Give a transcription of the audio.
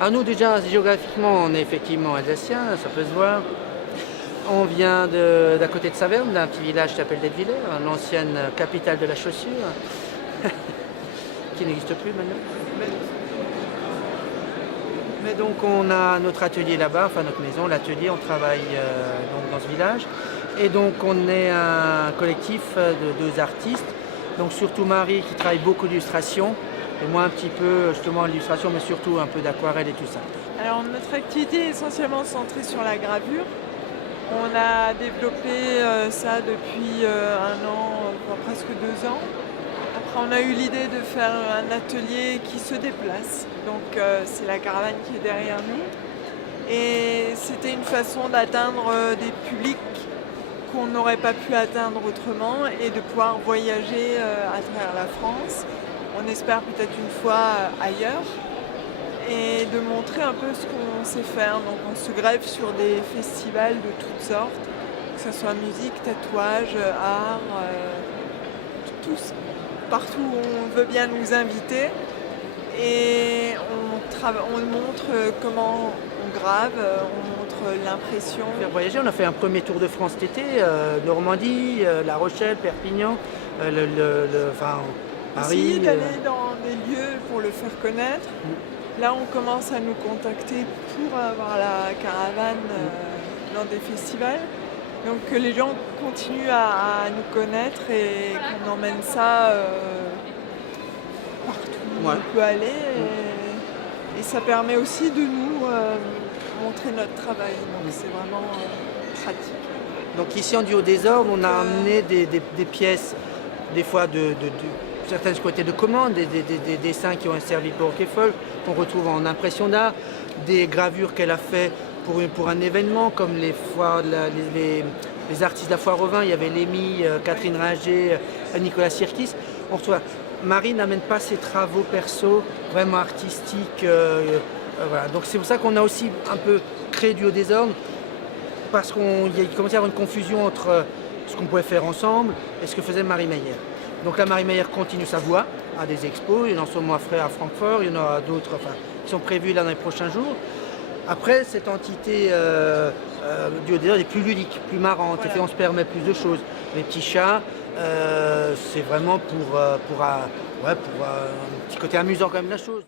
Alors nous déjà géographiquement on est effectivement alsacien, ça peut se voir. On vient d'à côté de Saverne, d'un petit village qui s'appelle Detwiller, l'ancienne capitale de la chaussure, qui n'existe plus maintenant. Mais donc on a notre atelier là-bas, enfin notre maison, l'atelier, on travaille donc dans ce village. Et donc on est un collectif de deux artistes, donc surtout Marie qui travaille beaucoup d'illustration, et moi un petit peu justement l'illustration, mais surtout un peu d'aquarelle et tout ça. Alors notre activité est essentiellement centrée sur la gravure. On a développé ça depuis un an, presque 2 ans. Après on a eu l'idée de faire un atelier qui se déplace. Donc c'est la caravane qui est derrière nous. Et c'était une façon d'atteindre des publics qu'on n'aurait pas pu atteindre autrement et de pouvoir voyager à travers la France. On espère peut-être une fois ailleurs. Et de montrer un peu ce qu'on sait faire. Donc on se greffe sur des festivals de toutes sortes, que ce soit musique, tatouage, art, tous, partout où on veut bien nous inviter. Et on montre comment on grave, on montre l'impression. Voyager, on a fait un premier tour de France cet été, Normandie, La Rochelle, Perpignan, enfin Paris. Essayer d'aller dans des lieux pour le faire connaître. Là, on commence à nous contacter pour avoir la caravane dans des festivals. Donc que les gens continuent à nous connaître et qu'on emmène ça partout où on peut aller. Et ça permet aussi de nous montrer notre travail. Donc c'est vraiment pratique. Donc ici en Duo des Ordres, on a amené des pièces, des fois de certains côtés de commande, des dessins qui ont servi pour Roquefort, qu'on retrouve en impression d'art, des gravures qu'elle a fait pour un événement, comme les artistes de la foire au vin, il y avait Lémi, Catherine Ringer, Nicolas Sirkis. On retrouve, Marie n'amène pas ses travaux perso, vraiment artistiques. Voilà. Donc c'est pour ça qu'on a aussi un peu créé Duo des Ordres, parce qu'il commençait à y avoir une confusion entre ce qu'on pouvait faire ensemble et ce que faisait Marie Meyer. Donc la Marie Meyer continue sa voie à des expos, il y en a en ce moment à Francfort, il y en aura d'autres qui sont prévus là dans les prochains jours. Après, cette entité Duo des Ordres est plus ludique, plus marrante, voilà. Et on se permet plus de choses. Les petits chats, c'est vraiment pour un petit côté amusant quand même la chose.